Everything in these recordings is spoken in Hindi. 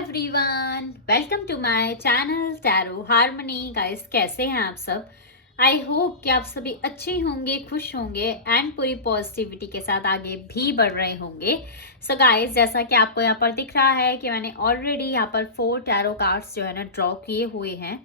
Everyone, welcome to my channel tarot harmony. Guys, कैसे हैं आप सब? आई होप कि आप सभी अच्छे होंगे, खुश होंगे एंड पूरी पॉजिटिविटी के साथ आगे भी बढ़ रहे होंगे। सो गाइस, जैसा कि आपको यहाँ पर दिख रहा है कि मैंने ऑलरेडी यहाँ पर 4 टैरो कार्ड्स जो है ना ड्रॉ किए हुए हैं।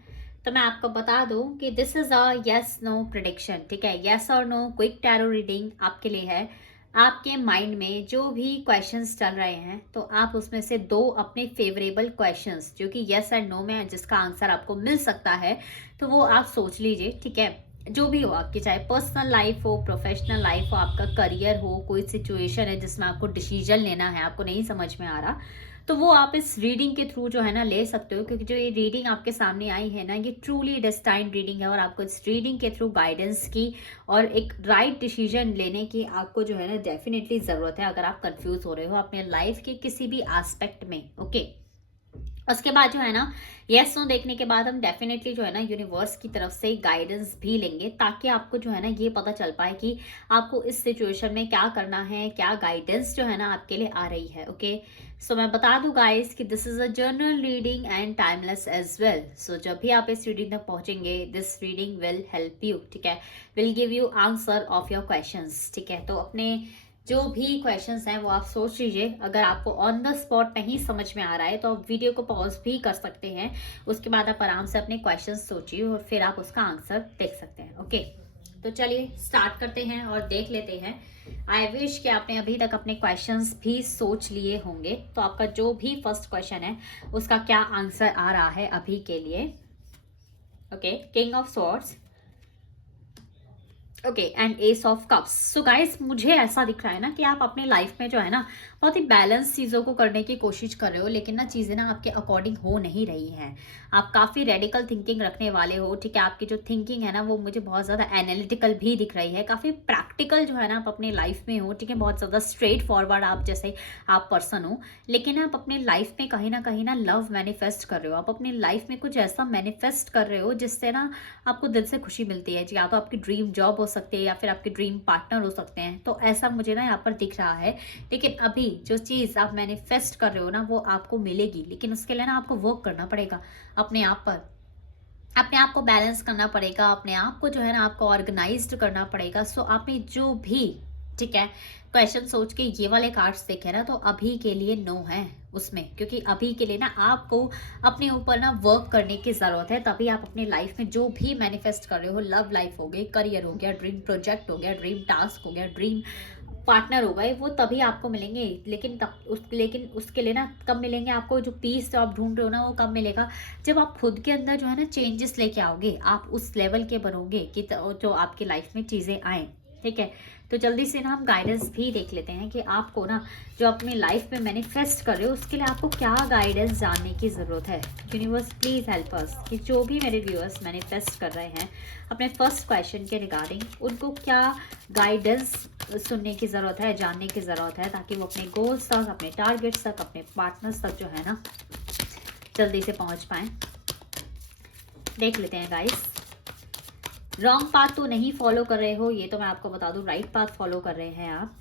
तो मैं आपको बता दूं कि this is a yes no prediction. ठीक है, यस और नो क्विक टैरो रीडिंग आपके लिए है। आपके माइंड में जो भी क्वेश्चंस चल रहे हैं तो आप उसमें से दो अपने फेवरेबल क्वेश्चंस जो कि यस एंड नो में है, जिसका आंसर आपको मिल सकता है, तो वो आप सोच लीजिए। ठीक है, जो भी हो आपकी, चाहे पर्सनल लाइफ हो, प्रोफेशनल लाइफ हो, आपका करियर हो, कोई सिचुएशन है जिसमें आपको डिसीजन लेना है, आपको नहीं समझ में आ रहा, तो वो आप इस रीडिंग के थ्रू जो है ना ले सकते हो। क्योंकि जो ये रीडिंग आपके सामने आई है ना, ये ट्रूली डेस्टाइन्ड रीडिंग है और आपको इस रीडिंग के थ्रू गाइडेंस की और एक राइट डिसीजन लेने की आपको जो है ना डेफिनेटली ज़रूरत है, अगर आप कंफ्यूज हो रहे हो अपने लाइफ के किसी भी एस्पेक्ट में। ओके, उसके बाद जो है ना, यस नो देखने के बाद हम डेफिनेटली जो है ना यूनिवर्स की तरफ से गाइडेंस भी लेंगे, ताकि आपको जो है ना ये पता चल पाए कि आपको इस सिचुएशन में क्या करना है, क्या गाइडेंस जो है ना आपके लिए आ रही है। ओके, सो मैं बता दूं गाइस कि this is a journal reading and timeless as well. सो जब भी आप इस रीडिंग तक पहुंचेंगे, this reading will help you. ठीक है, will give you answer of your questions. ठीक है, तो अपने जो भी क्वेश्चंस हैं वो आप सोच लीजिए। अगर आपको ऑन द स्पॉट नहीं समझ में आ रहा है तो आप वीडियो को पॉज भी कर सकते हैं। उसके बाद आप आराम से अपने क्वेश्चंस सोचिए और फिर आप उसका आंसर देख सकते हैं। ओके, तो चलिए स्टार्ट करते हैं और देख लेते हैं। आई विश कि आपने अभी तक अपने क्वेश्चंस भी सोच लिए होंगे। तो आपका जो भी फर्स्ट क्वेश्चन है उसका क्या आंसर आ रहा है अभी के लिए। Okay, king of swords, okay and S of cups. So guys, मुझे ऐसा दिख रहा है ना कि आप अपने लाइफ में जो है ना बहुत ही बैलेंस चीज़ों को करने की कोशिश कर रहे हो, लेकिन ना चीज़ें ना आपके अकॉर्डिंग हो नहीं रही हैं। आप काफ़ी रेडिकल थिंकिंग रखने वाले हो। ठीक है, आपकी जो थिंकिंग है ना वो मुझे बहुत ज़्यादा एनालिटिकल भी दिख रही है, काफ़ी प्रैक्टिकल जो है ना आप अपने लाइफ में हो। ठीक है, बहुत ज़्यादा स्ट्रेट फॉरवर्ड आप जैसे आप पर्सन हो, लेकिन आप अपने लाइफ में कहीं ना लव मैनिफेस्ट कर रहे हो। आप अपनी लाइफ में कुछ ऐसा मैनिफेस्ट कर रहे हो जिससे ना आपको दिल से खुशी मिलती है। या तो आपकी ड्रीम जॉब हो सकती है या फिर आपके ड्रीम पार्टनर हो सकते हैं। तो ऐसा मुझे ना यहाँ पर दिख रहा है। लेकिन अभी जो चीज़ आप मैनिफेस्ट कर रहे हो ना वो आपको मिलेगी, लेकिन उसके लिए ना आपको वर्क करना पड़ेगा अपने आप पर। अपने आप को बैलेंस करना पड़ेगा, अपने आप को जो है ना आपको ऑर्गेनाइज्ड करना पड़ेगा। सो आपने जो भी, ठीक है, क्वेश्चन सोच के ये वाले कार्ड्स देखे ना, तो अभी के लिए नो है उसमें। क्योंकि अभी के लिए ना आपको अपने ऊपर ना वर्क करने की ज़रूरत है, तभी आप अपनी लाइफ में जो भी मैनिफेस्ट कर रहे हो, लव लाइफ हो गई, करियर हो गया, ड्रीम प्रोजेक्ट हो गया, ड्रीम टास्क हो गया, ड्रीम पार्टनर हो गए, वो तभी आपको मिलेंगे। लेकिन उसके लिए ना कब मिलेंगे आपको? जो पीस जो आप ढूंढ रहे हो ना वो कब मिलेगा? जब आप खुद के अंदर जो है ना चेंजेस लेके आओगे, आप उस लेवल के बनोगे कि जो आपकी लाइफ में चीज़ें आए। ठीक है, तो जल्दी से ना हम गाइडेंस भी देख लेते हैं कि आपको ना जो अपनी लाइफ में मैनिफेस्ट कर रहे हो उसके लिए आपको क्या गाइडेंस जानने की ज़रूरत है। यूनिवर्स प्लीज़ हेल्प अस कि जो भी मेरे व्यूअर्स मैनिफेस्ट कर रहे हैं अपने फर्स्ट क्वेश्चन के रिगार्डिंग, उनको क्या गाइडेंस सुनने की ज़रूरत है, जानने की ज़रूरत है, ताकि वो अपने गोल्स तक, अपने टारगेट्स तक, अपने पार्टनर्स तक जो है ना जल्दी से पहुंच पाएँ। देख लेते हैं गाइस। रॉन्ग पाथ तो नहीं फॉलो कर रहे हो, ये तो मैं आपको बता दूं, राइट पाथ फॉलो कर रहे हैं आप।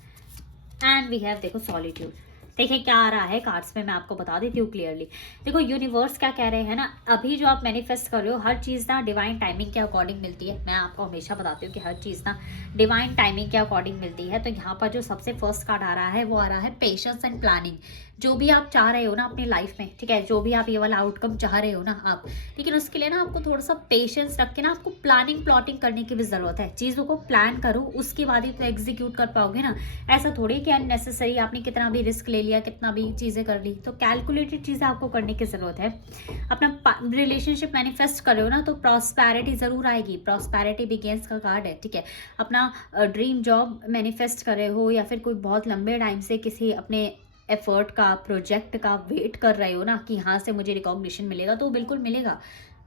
एंड वी हैव, देखो, सॉलिट्यूड। देखिए क्या आ रहा है कार्ड्स में, मैं आपको बता देती हूँ क्लियरली। देखो यूनिवर्स क्या कह रहे हैं ना, अभी जो आप मैनिफेस्ट कर रहे हो हर चीज़ ना डिवाइन टाइमिंग के अकॉर्डिंग मिलती है। मैं आपको हमेशा बताती हूँ कि हर चीज़ ना डिवाइन टाइमिंग के अकॉर्डिंग मिलती है। तो यहाँ पर जो सबसे फर्स्ट कार्ड आ रहा है वो आ रहा है पेशेंस एंड प्लानिंग। जो भी आप चाह रहे हो ना अपनी लाइफ में, ठीक है, जो भी आप ये वाला आउटकम चाह रहे हो ना आप, लेकिन उसके लिए ना आपको थोड़ा सा पेशेंस रख के ना आपको प्लानिंग प्लॉटिंग करने की भी ज़रूरत है। चीज़ों को प्लान करो, उसके बाद ही तो एग्जीक्यूट कर पाओगे ना। ऐसा थोड़ी कि अननेसेसरी आपने कितना भी रिस्क ले लिया, कितना भी चीज़ें कर ली, तो कैलकुलेटेड चीज़ें आपको करने की ज़रूरत है। अपना रिलेशनशिप मैनिफेस्ट कर रहे हो ना तो प्रॉस्पेरिटी ज़रूर आएगी। प्रॉस्पेरिटी बिगेन्स का कार्ड है। ठीक है, अपना ड्रीम जॉब मैनिफेस्ट कर रहे हो या फिर कोई बहुत लंबे टाइम से किसी अपने एफर्ट का, प्रोजेक्ट का वेट कर रहे हो ना कि यहाँ से मुझे रिकॉग्निशन मिलेगा, तो बिल्कुल मिलेगा,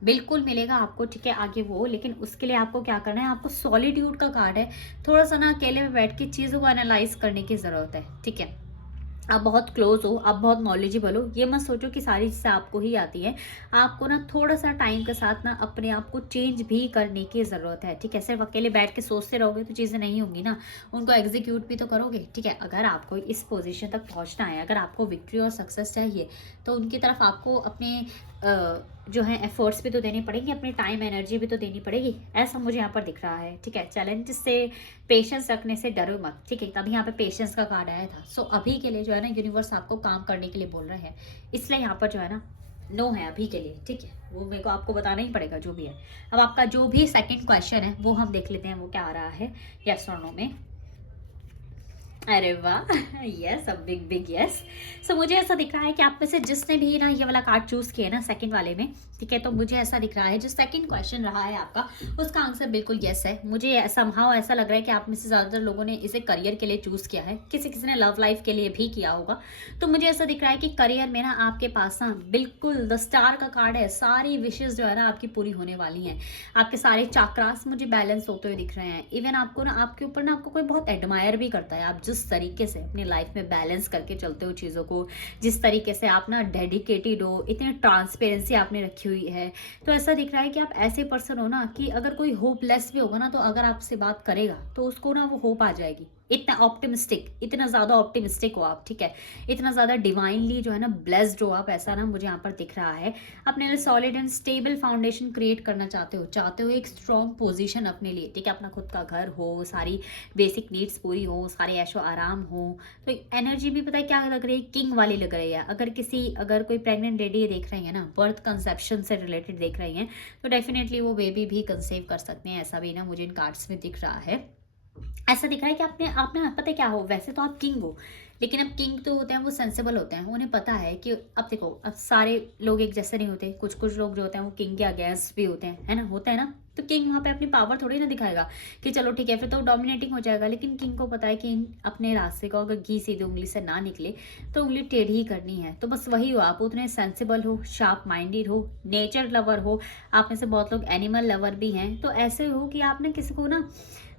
बिल्कुल मिलेगा आपको। ठीक है, आगे वो, लेकिन उसके लिए आपको क्या करना है, आपको सॉलिट्यूड का कार्ड है। थोड़ा सा ना अकेले में बैठ के चीज़ों को एनालाइज करने की ज़रूरत है। ठीक है, आप बहुत क्लोज हो, आप बहुत नॉलेजेबल हो, ये मत सोचो कि सारी चीज़ें आपको ही आती हैं। आपको ना थोड़ा-सा टाइम के साथ ना अपने आप को चेंज भी करने की ज़रूरत है, ठीक है? सिर्फ़ अकेले बैठ के सोचते रहोगे तो चीज़ें नहीं होंगी ना, उनको एग्ज़ीक्यूट भी तो करोगे, ठीक है? अगर आपको इस पोज़ीशन तक पहुँचना है, अगर आपको विक्ट्री और सक्सेस चाहिए, तो उनकी तरफ आपको अपने जो है एफ़र्ट्स भी तो देने पड़ेंगे, अपनी टाइम, एनर्जी भी तो देनी पड़ेगी। ऐसा मुझे यहाँ पर दिख रहा है, ठीक है? चैलेंज से पेशेंस रखने से डरो मत, ठीक है? तभी यहाँ पे पेशेंस का कार्ड आया था। सो अभी के लिए जो है ना यूनिवर्स आपको काम करने के लिए बोल रहे हैं, इसलिए यहाँ पर जो है ना नो है अभी के लिए, ठीक है? वो मेरे को आपको बताना ही पड़ेगा जो भी है। अब आपका जो भी सेकंड क्वेश्चन है वो हम देख लेते हैं, वो क्या आ रहा है यस और नो में। अरे वाह! Yes, a big big yes. So मुझे ऐसा दिख रहा है कि आप में से जिसने भी ना ये वाला कार्ड चूज़ किया है ना सेकंड वाले में, ठीक है? तो मुझे ऐसा दिख रहा है जो सेकंड क्वेश्चन रहा है आपका, उसका आंसर बिल्कुल यस है। मुझे समहाउ ऐसा लग रहा है कि आप में से ज़्यादातर लोगों ने इसे करियर के लिए चूज़ किया है, किसी-किसी ने लव लाइफ के लिए भी किया होगा। तो मुझे ऐसा दिख रहा है कि करियर में ना आपके पास ना बिल्कुल द स्टार का कार्ड है, सारी विशेज़ जो है ना आपकी पूरी होने वाली हैं। आपके सारे चाक्रास मुझे बैलेंस होते हुए दिख रहे हैं। इवन आपको ना आपके ऊपर ना आपको कोई बहुत एडमायर भी करता है। आप जिस तरीके से अपनी लाइफ में बैलेंस करके चलते हो चीज़ों को, जिस तरीके से आप ना डेडिकेटेड हो, इतनी ट्रांसपेरेंसी आपने रखी हुई है, तो ऐसा दिख रहा है कि आप ऐसे पर्सन हो ना कि अगर कोई होपलेस भी होगा ना तो अगर आपसे बात करेगा तो उसको ना वो होप आ जाएगी। इतना ऑप्टिमिस्टिक, इतना ज़्यादा ऑप्टिमिस्टिक हो आप, ठीक है? इतना ज़्यादा डिवाइनली जो है ना ब्लेस्ड हो आप, ऐसा ना मुझे यहाँ पर दिख रहा है। अपने लिए solid and stable foundation create करना चाहते हो एक स्ट्रॉन्ग पोजीशन अपने लिए, ठीक है? अपना खुद का घर हो, सारी बेसिक नीड्स पूरी हो, सारे ऐशो आराम हो। तो एनर्जी भी पता है क्या लग रही है, किंग वाली लग रही है। अगर कोई प्रेग्नेंट लेडी देख रही है ना, बर्थ कंसेप्शन से रिलेटेड देख रही हैं, तो डेफिनेटली वो बेबी भी कंसीव कर सकते हैं, ऐसा भी ना मुझे इन कार्ड्स में दिख रहा है। ऐसा दिख रहा है कि आप ना पता है क्या हो, वैसे तो आप किंग हो, लेकिन अब किंग तो होते हैं वो सेंसिबल होते हैं, उन्हें पता है कि अब देखो, अब सारे लोग एक जैसे नहीं होते, कुछ कुछ लोग जो होते हैं वो किंग के अगेंस्ट भी होते हैं, है ना? होता है ना? तो किंग वहाँ पे अपनी पावर थोड़ी ना दिखाएगा कि चलो ठीक है फिर तो डोमिनेटिंग हो जाएगा, लेकिन किंग को पता है कि अपने रास्ते को अगर घी सीधी उंगली से ना निकले तो उंगली टेढ़ी ही करनी है। तो बस वही हो, आप उतने सेंसिबल हो, शार्प माइंडेड हो, नेचर लवर हो, आप में से बहुत लोग एनिमल लवर भी हैं। तो ऐसे हो कि आप ना किसी को ना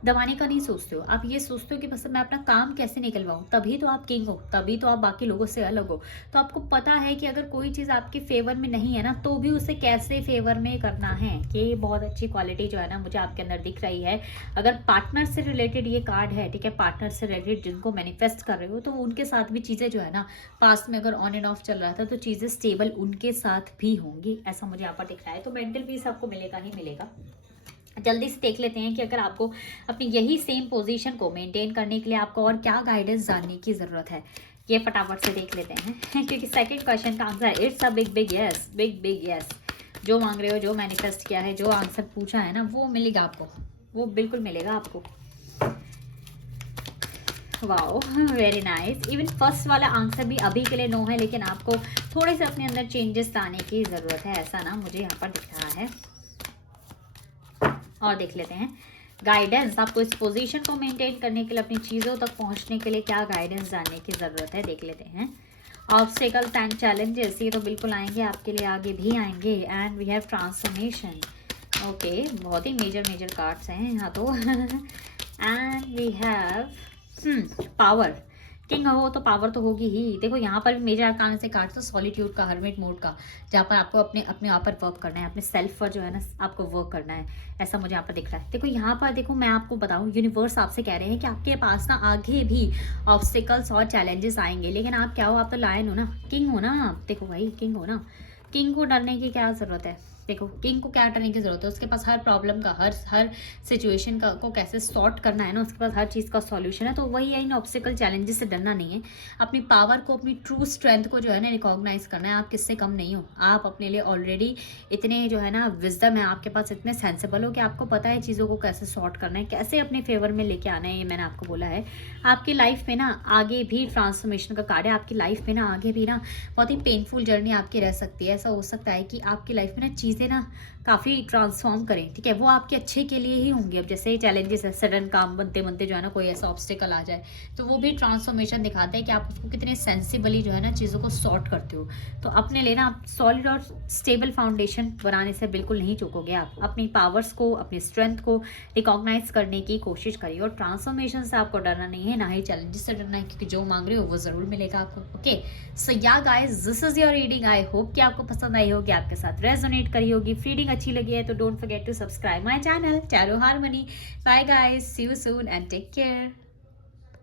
दबाने का नहीं सोचते हो, आप ये सोचते हो कि बस मैं अपना काम कैसे निकलवाऊँ, तभी तो आप किंग हो, तभी तो आप बाकी लोगों से अलग हो। तो आपको पता है कि अगर कोई चीज़ आपके फेवर में नहीं है ना, तो भी उसे कैसे फेवर में करना है। ये बहुत अच्छी क्वालिटी जो है ना मुझे आपके अंदर दिख रही है। अगर पार्टनर से रिलेटेड ये कार्ड है, ठीक है? पार्टनर से रिलेटेड जिनको मैनिफेस्ट कर रहे हो, तो उनके साथ भी चीज़ें जो है ना पास्ट में अगर ऑन एंड ऑफ चल रहा था, तो चीज़ें स्टेबल उनके साथ भी होंगी, ऐसा मुझे यहाँ पर दिख रहा है। तो मेंटल पीस आपको मिलेगा ही मिलेगा। जल्दी से देख लेते हैं कि अगर आपको अपनी यही सेम पोजीशन को मेंटेन करने के लिए आपको और क्या गाइडेंस जानने की ज़रूरत है, ये फटाफट से देख लेते हैं। क्योंकि सेकंड क्वेश्चन का answer it's a big big yes, big big yes. जो मांग रहे हो, जो मैनिफेस्ट किया है, जो आंसर पूछा है ना, वो मिलेगा आपको, वो बिल्कुल मिलेगा आपको। Wow, very nice. Even first वाला आंसर भी अभी के लिए नो है, लेकिन आपको थोड़े से अपने अंदर चेंजेस लाने की ज़रूरत है, ऐसा ना मुझे यहाँ पर दिख रहा है। और देख लेते हैं गाइडेंस, आपको इस पोजीशन को मेंटेन करने के लिए, अपनी चीज़ों तक पहुंचने के लिए क्या गाइडेंस जानने की ज़रूरत है, देख लेते हैं। ऑब्स्टेकल्स एंड चैलेंजेस, ये तो बिल्कुल आएंगे आपके लिए, आगे भी आएंगे। And we have transformation, okay, बहुत ही मेजर मेजर कार्ड्स हैं यहाँ तो। And we have power. King हो तो पावर तो होगी ही। देखो यहाँ पर भी मेजर आर्कान से कार्ड तो सॉलिट्यूड का, हर्मिट मोड का, जहाँ पर आपको अपने अपने आप पर वर्क करना है, अपने सेल्फ पर जो है ना आपको वर्क करना है, ऐसा मुझे यहाँ पर दिख रहा है। देखो यहाँ पर, देखो मैं आपको बताऊँ, यूनिवर्स आपसे कह रहे हैं कि आपके पास ना आगे भी ऑब्स्टिकल्स और चैलेंजेस आएंगे, लेकिन आप क्या हो, आप तो लायन हो ना, किंग हो ना आप। देखो भाई, किंग हो ना, किंग को डरने की क्या ज़रूरत है? देखो किंग को क्या डरने की ज़रूरत है, उसके पास हर प्रॉब्लम का, हर सिचुएशन का को कैसे सॉर्ट करना है ना, उसके पास हर चीज़ का सॉल्यूशन है। तो वही है, इन ऑब्स्टिकल चैलेंजेस से डरना नहीं है, अपनी पावर को, अपनी ट्रू स्ट्रेंथ को जो है ना रिकॉग्नाइज करना है। आप किससे कम नहीं हो, आप अपने लिए ऑलरेडी इतने जो है ना विजडम है आपके पास, इतने सेंसिबल हो कि आपको पता है चीज़ों को कैसे सॉर्ट करना है, कैसे अपने फेवर में लेके आना है। ये मैंने आपको बोला है। आपकी लाइफ में ना आगे भी ट्रांसफॉर्मेशन का कार्ड है, आपकी लाइफ में ना आगे भी ना बहुत ही पेनफुल जर्नी आपकी रह सकती है। ऐसा हो सकता है कि आपकी लाइफ में ना चीज़ें चीज़ें ना काफ़ी ट्रांसफॉर्म करें, ठीक है? वो आपके अच्छे के लिए ही होंगी। अब जैसे चैलेंजेस है, सडन काम बनते-बनते जो है ना कोई ऐसा ऑब्स्टिकल आ जाए, तो वो भी ट्रांसफॉर्मेशन दिखाता है कि आप उसको कितने सेंसिबली जो है ना चीज़ों को सॉर्ट करते हो। तो अपने लिए ना आप सॉलिड और स्टेबल फाउंडेशन बनाने से बिल्कुल नहीं चूकोगे आप। अपनी पावर्स को, अपनी स्ट्रेंथ को रिकॉग्नाइज़ करने की कोशिश करिए और ट्रांसफॉर्मेशन से आपको डरना नहीं है, ना ही चैलेंजेस से डरना है, क्योंकि जो माँग रहे हो वो ज़रूर मिलेगा आपको। ओके, सो या guys, this is your reading. I hope कि आपको पसंद आई होगी, आपके साथ रेजोनेट करी होगी। रीडिंग अच्छी लगी है तो don't forget to subscribe my channel tarot harmony. Bye guys, see you soon and take care.